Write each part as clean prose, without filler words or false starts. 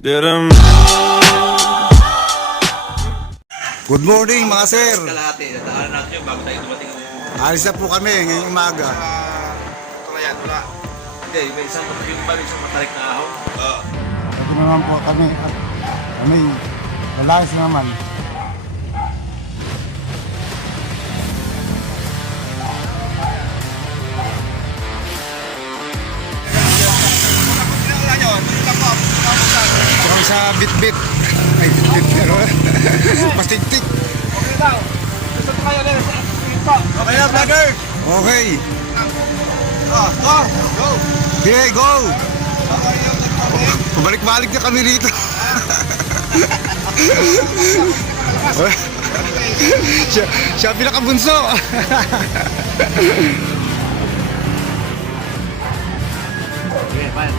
Good morning mga sir. Kalahati, nataanan natin yun bago tayo dumating. Alis na po kami ngayong umaga. Tulayan, wala. Hindi, may isang yung balik sa matarik na ahon. Ito naman po kami at kami malayos naman. Ito kami sa bit-bit. Ay bit-bit pero pastig-tik. Okay daw. Gusto ko kayo lang. Okay na, vlogger. Okay. Go. Okay, go. Pabalik-balik na kami rito. siya pinakabunso.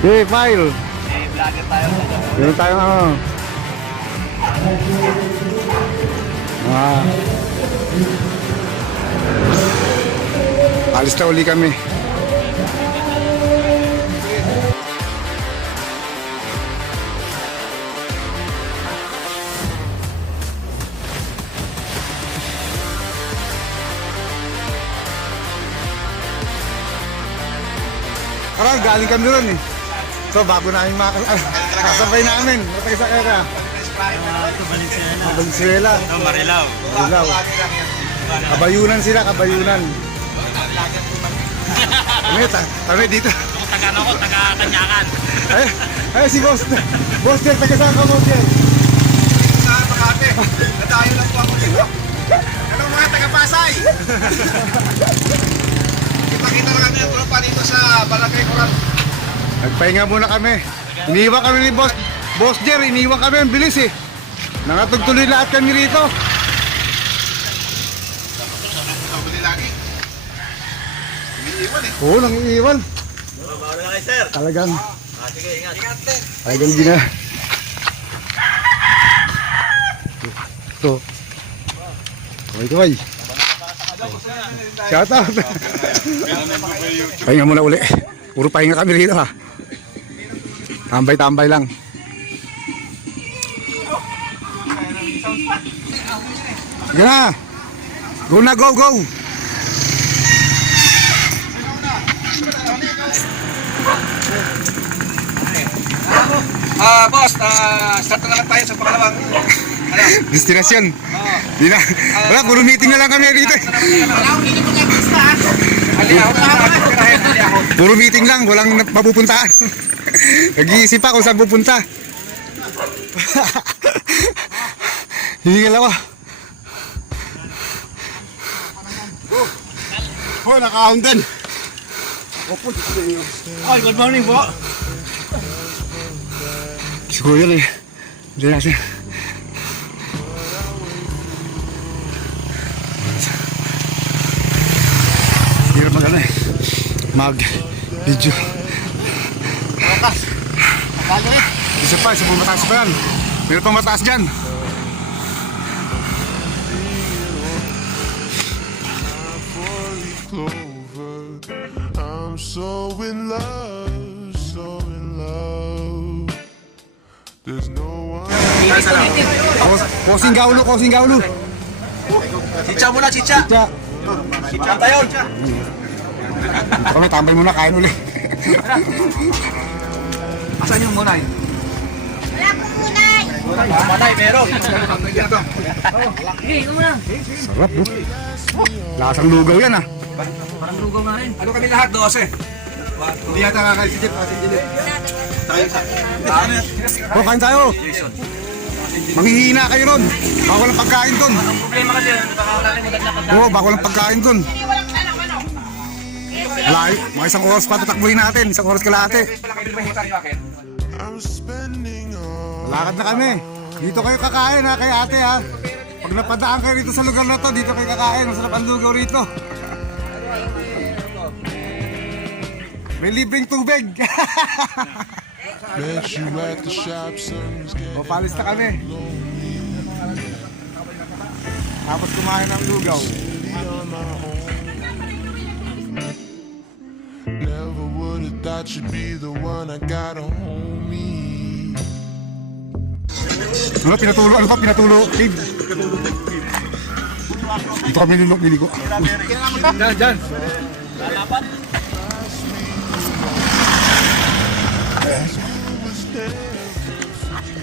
Hey, file. Eh, vlogger tayo. Meron tayong ano. Alis na uli kami. Karang galing kami ron eh. So bago namin kasabay namin. Matay sa kera. Valenzuela. Marilaw. Marilaw. Kabayunan sila, kabayunan. Kami dito. Taga ako, taga Tanyakan. Ay si Boss. Boss Jer, taga saan ka Boss Jer? Sa Makati. Natayo lang po ako dito. Hello mga taga Pasay. Kita-kita lang kami yung tropa dito sa Balagay Coral. Nagpahinga muna kami. Iniwan kami ni Boss. Boss Jer, iniwan kami ang bilis eh. Nakatugtuloy lahat kami rito. Kabuli lagi. Iniiwan eh. Oo, nangiiwan. Bawal na kayo sir. Talagang, Sige, ingat. Ingat din. talagang gina. So, kaway-kaway. Shout out. Pahinga muna uli. Puro pahinga kami rito ha. Tambay-tambay lang. Sige na. Go na, go, go. Boss, start na naman tayo sa pangalawang Destinasyon. Di na. Wala, puro meeting na lang kami rito. Puro meeting lang, walang mapupuntaan. Nag-iisip pa kung saan pupunta. Hihingal ako. Oh, naka-houndan. Oh, good morning po. Siguro yun eh. Hindi natin. Hirap mag ano eh. Mag-video. Bukas. Akala eh. Isa pa mataas pa yan. Meron pang mataas dyan. I'm so in love, so in love. There's no one. Kosing gaulo, kosing gaulo. Chicha muna, chicha. Kaya, Chicha tayo. kami tambay muna, kain uli. Asan yung munay? Wala pong munay! Matay, meron. Sarap bro. Lasang lugaw yan ah. Ano kami lahat? 12. Hindi yata kakaisigit, kasigit. Oh, kain tayo. Manghihina kayo ron. Bako lang pagkain dun. Problema kasi, baka nakalimutan niya pagka. Oo, bako lang pagkain dun. Layo, mga isang oras pa tatakbuhin natin. Isang oras kalahati. I'm spending all. Lakad na kami. Dito kayo kakain ha, kay ate ha. Pag napadaan kayo rito sa lugar na to, dito kayo kakain. Masarap ang lugaw rito. May libreng tubig. Met you at the shop, son's getting O, palis na kami. Tapos kumain ng lugaw. on my own. Never would have thought you'd be the one I got to hold me. Ano, pinatulo? Ano pa? Pinatulo? Cave. Dito kami niligo. Dyan.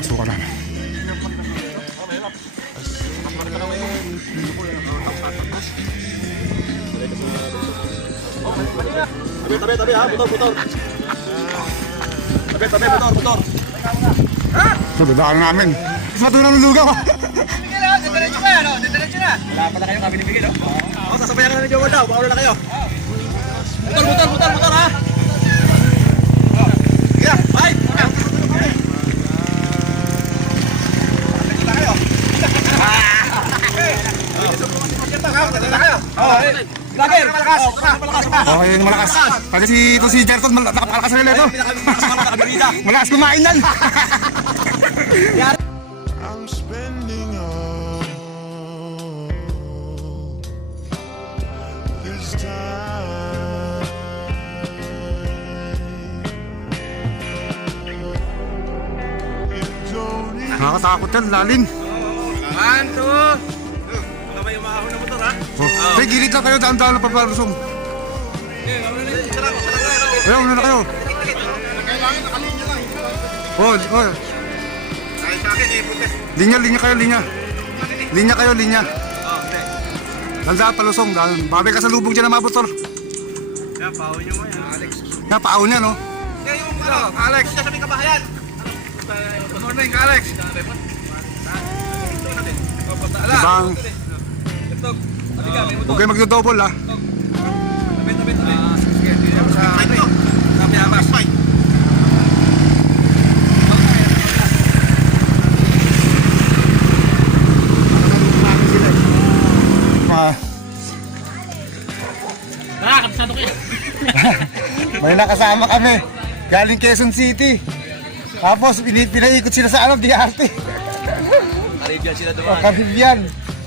Suka na. Tabi ha, motor. Tabi, motor. So, dadaan namin. Isa ito na lulugaw. Sige lang, diretso ka, no? Diretso na. Wala pala kayong kami ni Miguel, no? Oo, sasabayan ka na ni Joel daw. Baka wala na kayo. Motor, ha? Sige, bye! Okay, yung malakas. Kasi si Jerton, napakalakas na nila ito. Malakas kumain yan. I'm spending all this time. You don't even Nakakatakot yan, lalim. 1, 2. Baka may umahon na motor, ha? Hey, gilid lang kayo, daan-daan na papalusong. Ayaw, muna na kayo. Oh. Linya kayo. Linya. Daan palusong, daan. Babay ka sa lubog dyan na mabutol. Yan, paawin nyo mo yan, Alex. Yan, paon niya, no? Yan yung, Alex. Diyan sa may kabahayan. Good morning, Alex. Ibang, huwag kayo magdo-double, ha? Tabi. Sige, hindi naman sa ano eh. Sabi naman. Kabisado kayo. May nakasama kami. Galing Quezon City. Tapos, pinaikot sila sa DRT. Caribbean sila doon. Caribbean.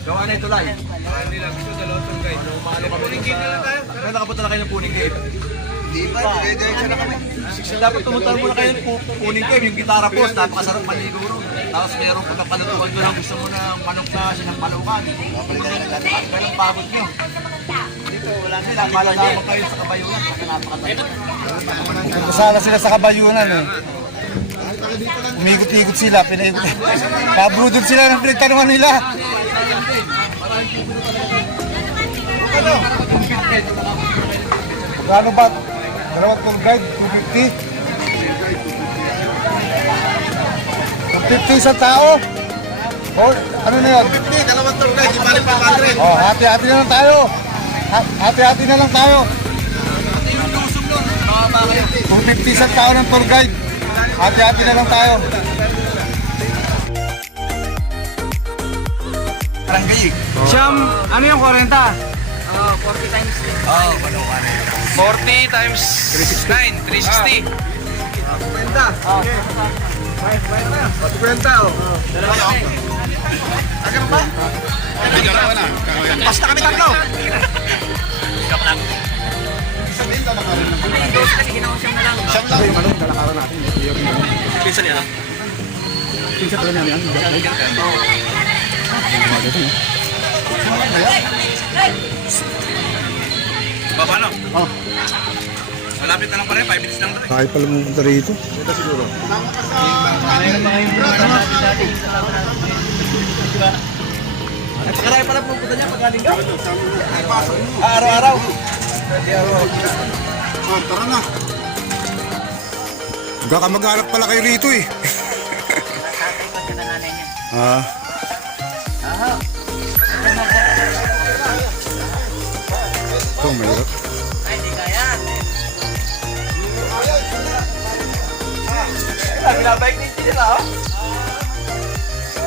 Gawa na ito live. Nila gusto dalawang tour guide. Maano kami sa... Kaya nakapunta na kayo ng Puning Cave. Di ba? Diretso na kami. Dapat pumunta muna kayo ng Puning Cave. Yung Gitara Post. Napakasarap maligo ron. Tapos mayroong pagkapalutuan doon ang gusto mo ng manok na sinampalukan. Ganun pagod nyo. Dito wala nila. Malalaman kayo sa Kabayunan. Napakatayo. Kasala sila sa Kabayunan, eh. Umikot-ikot sila, pinaikot. Kabudod sila ng pinagtanungan nila. Magkano ba? Dalawang tour guide, 250. 250 sa tao. O, ano na yun? 50, dalawang tour guide. Di balik pa 100. O, hati-hati na lang tayo. Hati-hati na lang tayo. Yung lusong nun. Makaba kayo. 250 sa tao ng tour guide. Hati-hati na lang tayo. Barangay. Siyam, ano yung 40? 40 times 10. Oo, manok. 40 times 9, 360. Kwenta. Okay. Kwenta, oh. Agan ba? Basta kami tatlo. Kasi ginawa siyang na lang. Pinsan niya. Baba no? Oh. Malapit na lang pala, 5 minutes lang. Kahit pala pumunta rito. At saka pala pupunta niya pagaling ka? Araw-araw. Tara na. Magkakamag-anak pala kayo rito, eh. Ah. Ito, mahirap. Binabike din nila, oh.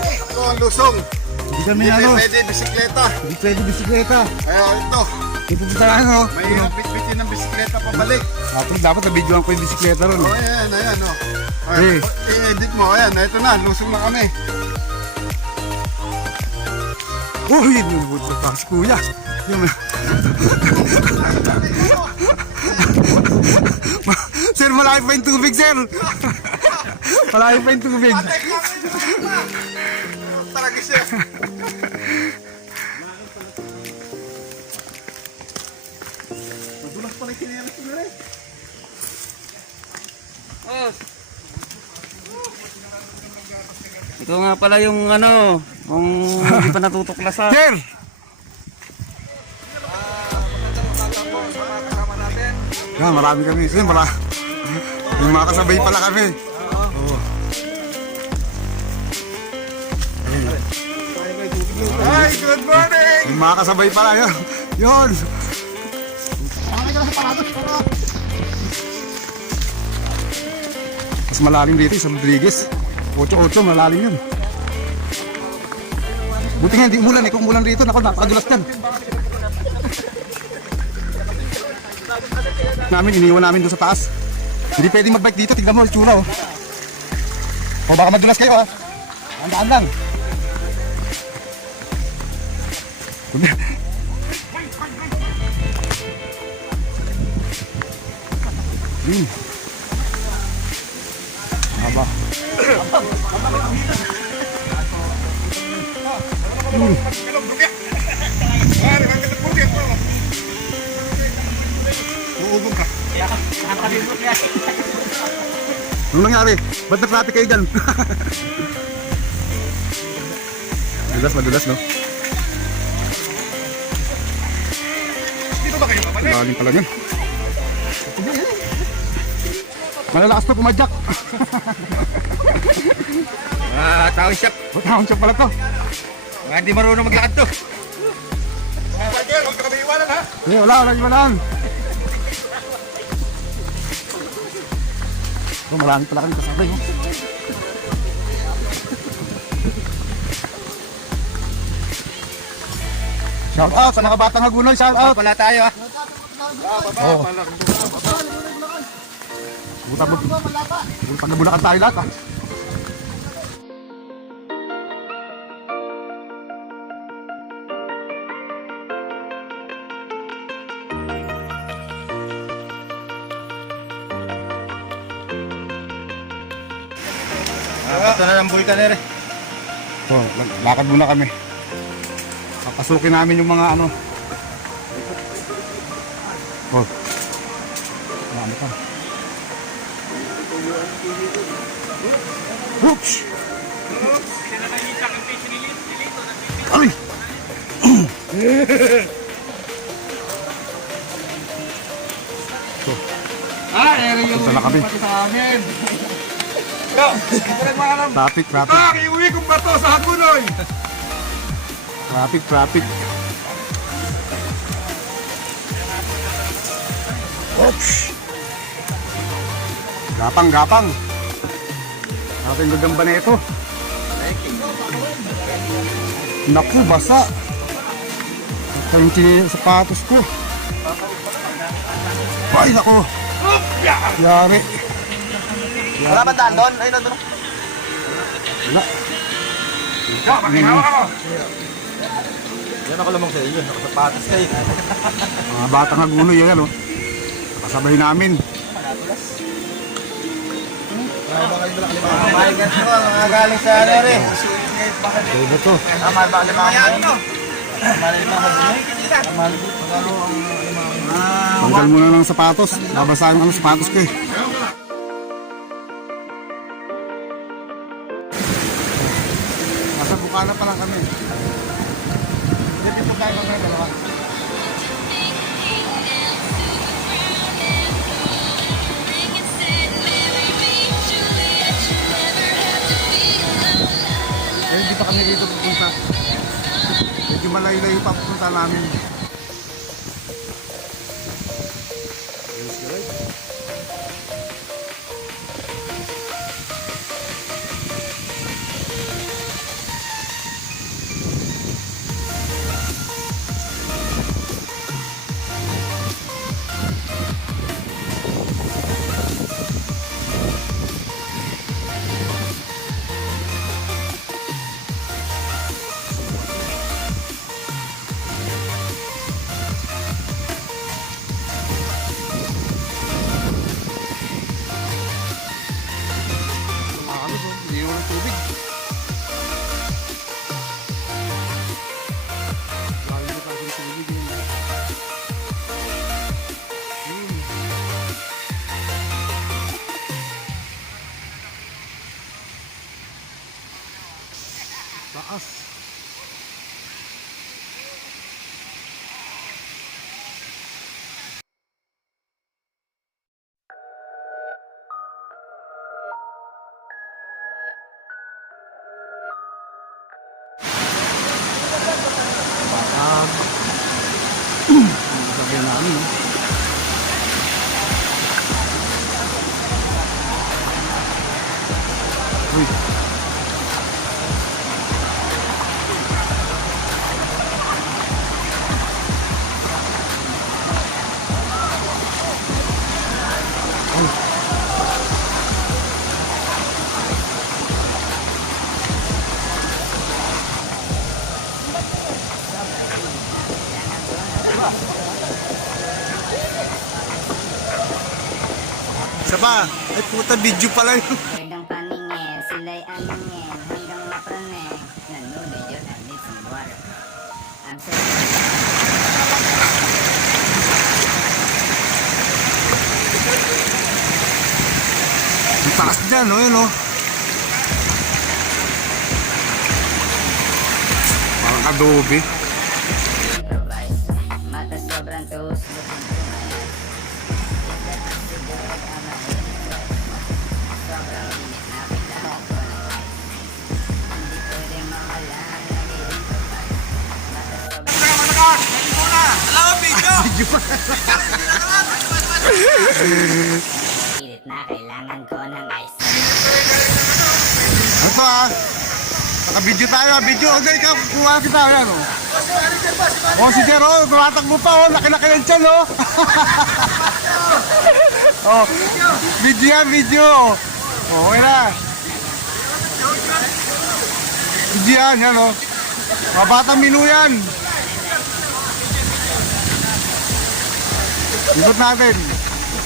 Ito ang lusong. Hindi kami Pwede bisikleta. Hindi pwede bisikleta. Ayun, ito. Ito sa ano. May bit-bitin ng bisikleta pabalik. Dapat nabidyoan ko yung bisikleta ron. Oh, ayan, oh. Eh. I-edit mo, ayan, ito na, lusong na kami. Uy, nilibot sa taas, kuya. Sir, malaki pa yung tubig, sir. Malaki pa yung tubig. talaga siya. Madulas pala yung kinilas ko rin. Oh. Ito nga pala yung ano, kung hindi pa natutuklasan. Sir! Yan, marami kami. Sir, may mga kasabay pala kami. Oo. Hi, good morning! May mga kasabay pala. Yun. Yun. Mas malalim dito sa Rodriguez. 8-8, malalim yun. Buti nga, hindi umulan eh. Kung umulan rito, naku, napakadulas yan. Iniwan namin doon sa taas. Hindi pwedeng mag-bike dito. Tignan mo, itsura oh. O baka madulas kayo ha. Andaan lang. Haba. Uubog ka. Anong nangyari? Ba't na-traffic kayo dyan? Madulas, no? Dito ba kayo kapatid? Galing pala yun. Malalakas to pumadyak. Tawang shop. Butahon siya pala to. Mga hindi marunong maglakad to. Mga biker, huwag ka kami iwanan ha. Wala lang. Oh, marami pala kami kasabay. Oh. Shout out sa mga batang Hagunoy. Shout out. Pala tayo ha. Oh. Pag nabulakan tayo lahat ha. Ito na ng vulkan eh. So, lakad muna kami. Papasukin namin yung mga ano. Oh. Ano pa? Oops! Ay! Punta na kami. Sa amin. Traffic. Iuwi kong bato sa Hagunoy. Traffic. Oops! Gapang. Ating gagamba na ito. Naku, basa. Ito yung sapatos ko. Ay, naku. Yari. Wala ba daan doon? Ayun na doon. Wala. Yan ako lamang sa iyo. Nakasapatos kayo. Mga batang Hagunoy yan, oh. Kasabay namin. Mahal ganito mga galing sa ano rin. Ito ba to? Mahal ba limang mo? Tanggal muna ng sapatos. Babasahin ko ng sapatos ko eh. Nasa Bukana pa lang kami. Dito tayo kami dalawa. Kaya hindi pa kami dito pupunta. Medyo malayo-layo pa pupunta namin. dami, no? Uy. Isa pa. Ay puta, video pala yun. Magandang paningin, sila'y aningin hanggang mapraning. Nanonood yun, I need some water. I'm so Ang taas dyan, no? Yun, no? Parang adobe. improvise. Mata sobrang tuos, looking to my eyes. If that is the good, I'm a hit. Sobrang init na kailangan ko ng ice. Hindi pwedeng mawala, nag-i-improvise. Mata sobrang init na kailangan ko ng ice. Ito ah. Naka-video tayo, video. Okay, ikaw, kuha kita. Yan, oh. Oh, si Jero, tumatakbo pa, oh. Laki-laki ng tiyan, oh. Oh, video yan, video. Oh, okay na. Video yan, oh. Mga batang minu yan. Ikot natin.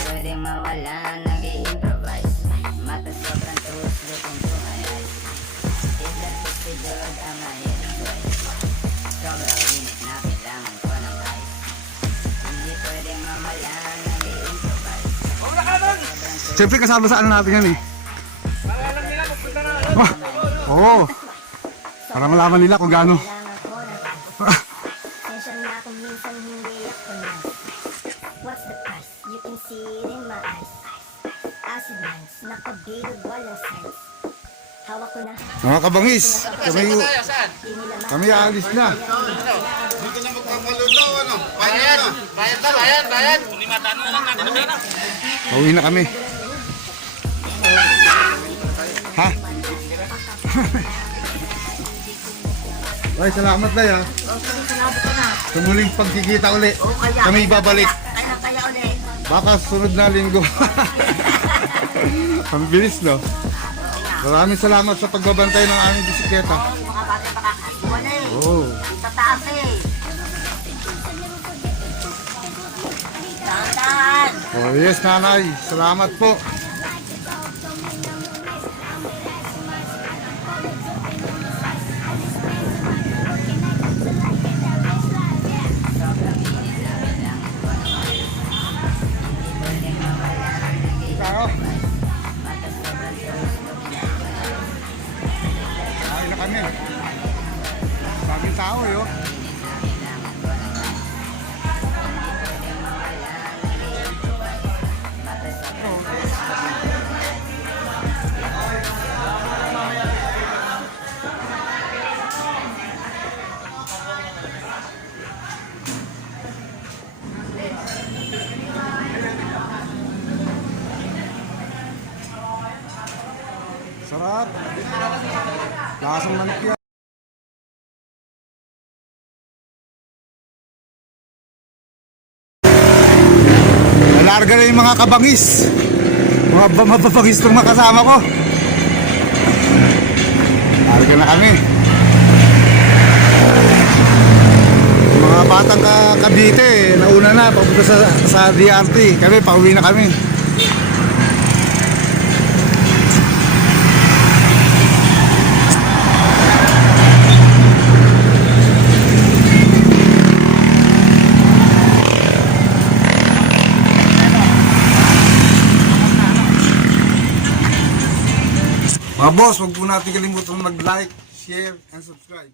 Pwedeng mawala, nag-i-improvise. Mata sobrang tuos, looking to my eyes. If that is the good, I'm a hit choice. Sobrang init na kailangan ko ng ice. Hindi pwedeng mawala, nag-i-improvise. Siyempre kasama sa ano natin yan, eh. Oo. Para malaman nila kung gaano. Kailangan ko ng ice. Sensya na kung minsan hindi ako nice. What's the price? You can see it in my eyes. Acid lines, nakabidog, walang sense. Hawak ko na. Mga kabangis, kami aalis na. Pauwi na kami. Ha? Ay, salamat na ya. Sa muling pagkikita uli. Kami babalik. Kaya ulit. Baka sunod na linggo. Ang bilis, no? Maraming salamat sa pagbabantay ng aming bisikleta. Mga bata wala eh. Oh. Tataas eh. Dahan-dahan. Oh, yes, nanay. Salamat po. Kain na kami. Daming tao, yo. Sarap. Lasang manok yan. Nalarga na yung mga kabangis. Mga mababangis itong mga kasama ko. Larga na kami. Mga batang Cavite, nauna na, papunta sa DRT. Kami, pauwi na kami. Mga boss, huwag po natin kalimutan mag-like, share, and subscribe.